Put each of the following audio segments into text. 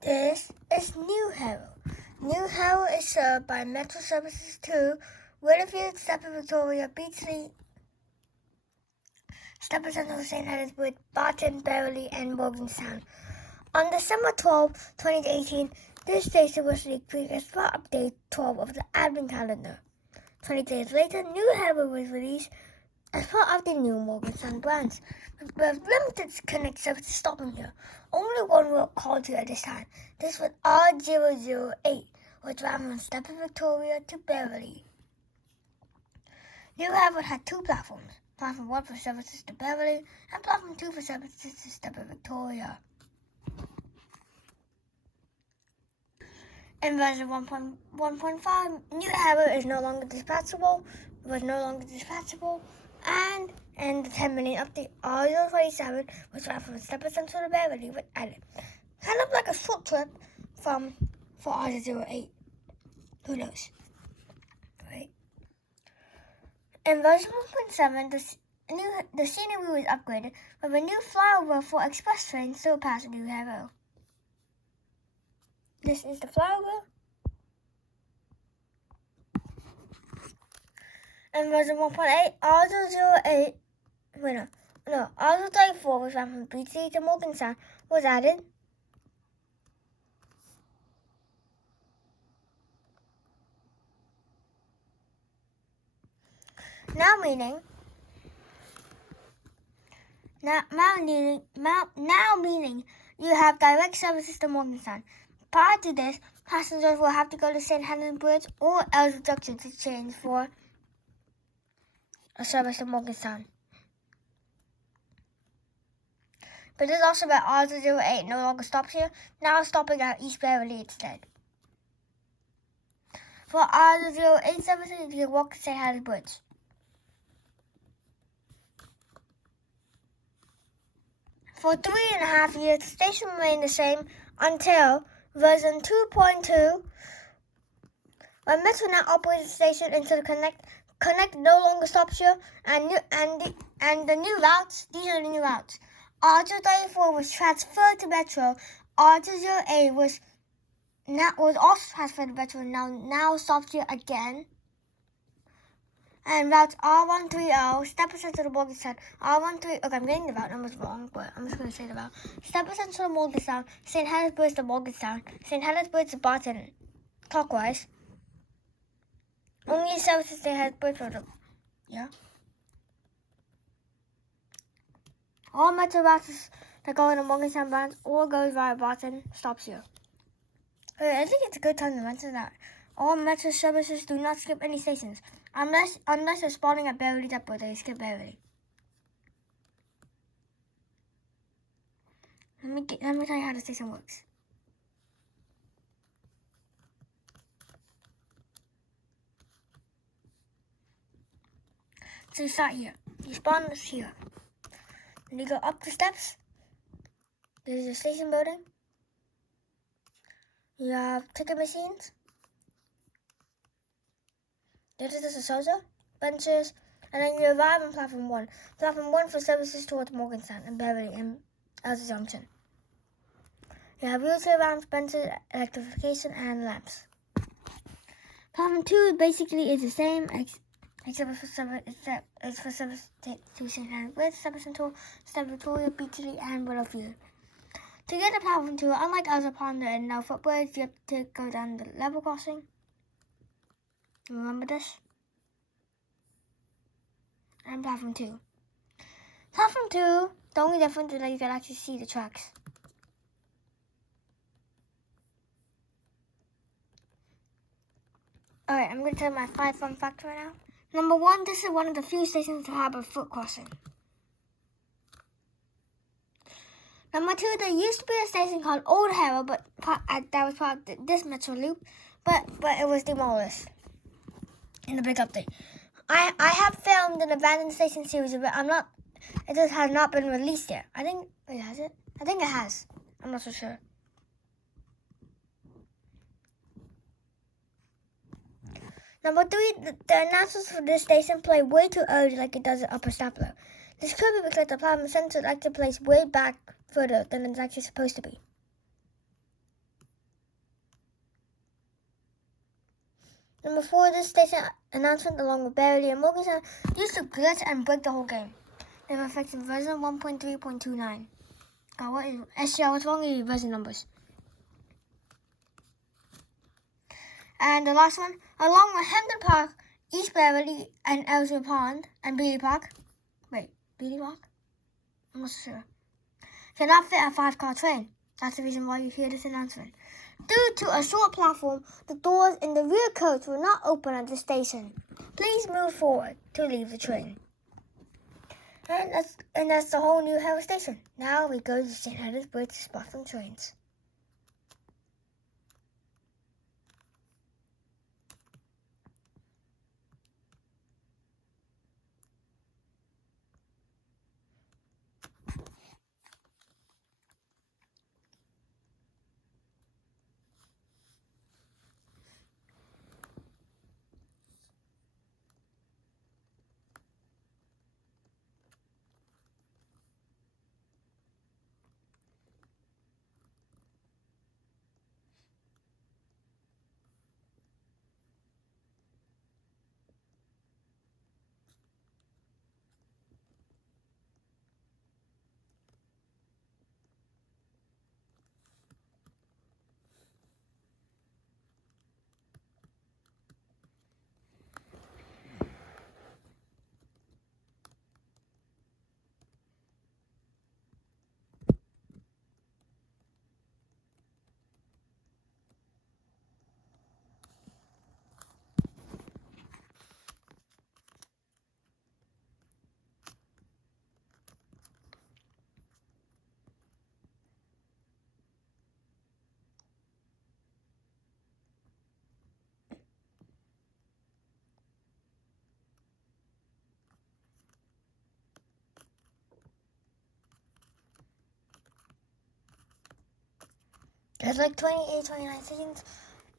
This is New Harrow. New Harrow is served by Metro Services 2, Weatherfield, Stepper Victoria, Beachley, Stepper Central, St. Helens Wood, Barton, Beverly, and Morgantown. On December 12, 2018, this station was released as part of Day 12 of the Advent calendar. 20 days later, New Harrow was released as part of the new Morgantown branch. With limited connect services stopping here, only one route called here at this time. This was R008, which ran from Stepper Victoria to Beverly. New Harrow had two platforms, Platform 1 for services to Beverly, and Platform 2 for services to Stepper Victoria. In version 1.1.5, New Harrow is no longer dispatchable, and in the 10-minute update, R027, which ran from Stepper Central to Beverly, was added. Kind of like a short trip for R08. Who knows? Right? In version 1.7, the scenery was upgraded with a new flyover for express trains still past New Harrow. This is the flyover. In version 1.8, R034, which ran from BT to Morgantown, was added. Now meaning you have direct services to Morgantown. Prior to this, passengers will have to go to St. Helens Bridge or Elgin Junction to change for a service to Morgantown. But this also about R008 no longer stops here, now stopping at East Beverly instead. For R008 services, you can walk to St. Helens Bridge. For 3.5 years, the station remained the same until version 2.2, when Metro now operates the station until the Connect no longer stops here, and the new routes. These are the new routes. R034 was transferred to Metro. R008 was also transferred to Metro and now stops here again. And routes R130, Stepper Central to Morgantown, okay, I'm getting the route numbers wrong, but I'm just going to say the route. Stepper Central to Morgantown, St. Helens Bridge to Morgantown, St. Helens Bridge to Barton, clockwise. Only services St. Helens Bridge for them. Yeah. All Metro routes that go in the Morgantown branch or goes via Barton stops here. I think it's a good time to mention that all Metro services do not skip any stations. Unless they're spawning at Beverly Depot, they skip Beverly. Let me tell you how the station works. So you start here. You spawn this here. And you go up the steps. There's a station building. You have ticket machines. This is the Sosa, benches, and then you arrive on Platform 1. Platform 1 for services towards Morgantown and Beverly and Elgin Junction. You have wheelchair ramps, benches, electrification, and lamps. Platform 2 basically is the same, except for service to St. Helens Bridge, Stepper Central, Stepper Victoria, Beachley, and Weatherfield. To get to Platform 2, unlike Elsa Ponder and No Footbridge, you have to go down the level crossing. Remember this? And Platform 2. Platform 2, the only difference is that you can actually see the tracks. Alright, I'm going to tell my 5 fun facts right now. Number 1, this is one of the few stations to have a foot crossing. Number 2, there used to be a station called Old Harrow, but that was part of this Metro loop, but it was demolished in the big update. I have filmed an abandoned station series, but it just has not been released yet. Has it? I think it has. I'm not so sure. Number 3, the announcements for this station play way too early like it does at Upper Stapler. This could be because the platform sensor like to place way back further than it's actually supposed to be. Number 4, this station announcement along with Beverly and Morgantown used to glitch and break the whole game. They were affecting version 1.3.29. God, what is SGR? What's wrong with your version numbers? And the last one, along with Hampton Park, East Beverly, and Ellsworth Pond, and Beatty Park. Wait, Beatty Park? I'm not sure. Cannot fit a 5-car train. That's the reason why you hear this announcement. Due to a short platform, the doors in the rear coach will not open at the station. Please move forward to leave the train. And that's the whole new Harrow station. Now we go to St. Helens Bridge to spot some trains. There's like 28, 29 stations.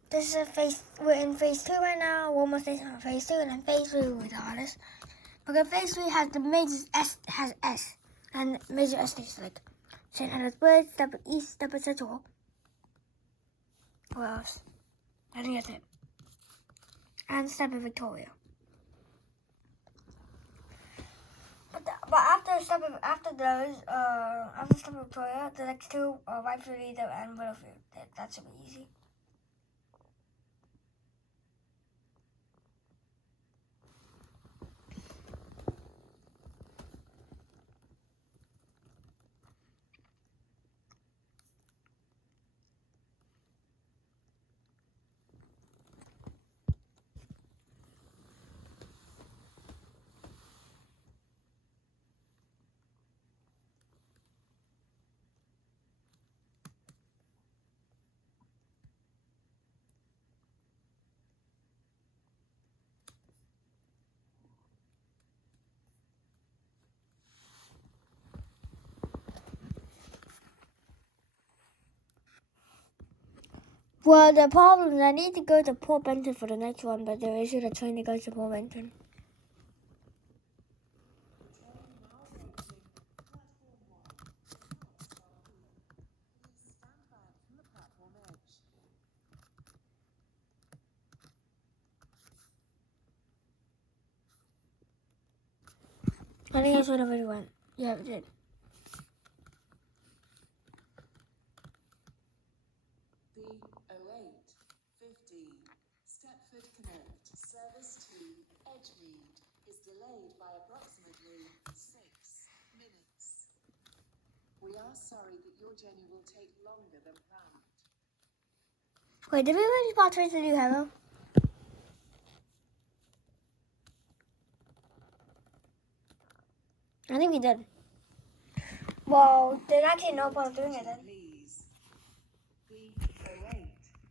This is we're in phase 2 right now. One more station on phase 2, and then phase 3 will be the hardest. Okay, phase 3 has the major S, and major S stations like St. Helens Bridge, Stepford East, Stepford Central. What else? I think that's it. And Stepford Victoria. But after Stepford Victoria, the next two are Whitefield and Willowfield. That should be easy. Well, the problem is I need to go to Port Benton for the next one, but there isn't a train that goes to Port Benton. I think that's what I went. Yeah, it did. The 08:15 Stepford Connect service to Edgemead is delayed by approximately 6 minutes. We are sorry that your journey will take longer than planned. Wait, did we already spot trains to do Harrow? I think we did. Well, there's actually no point of doing it then.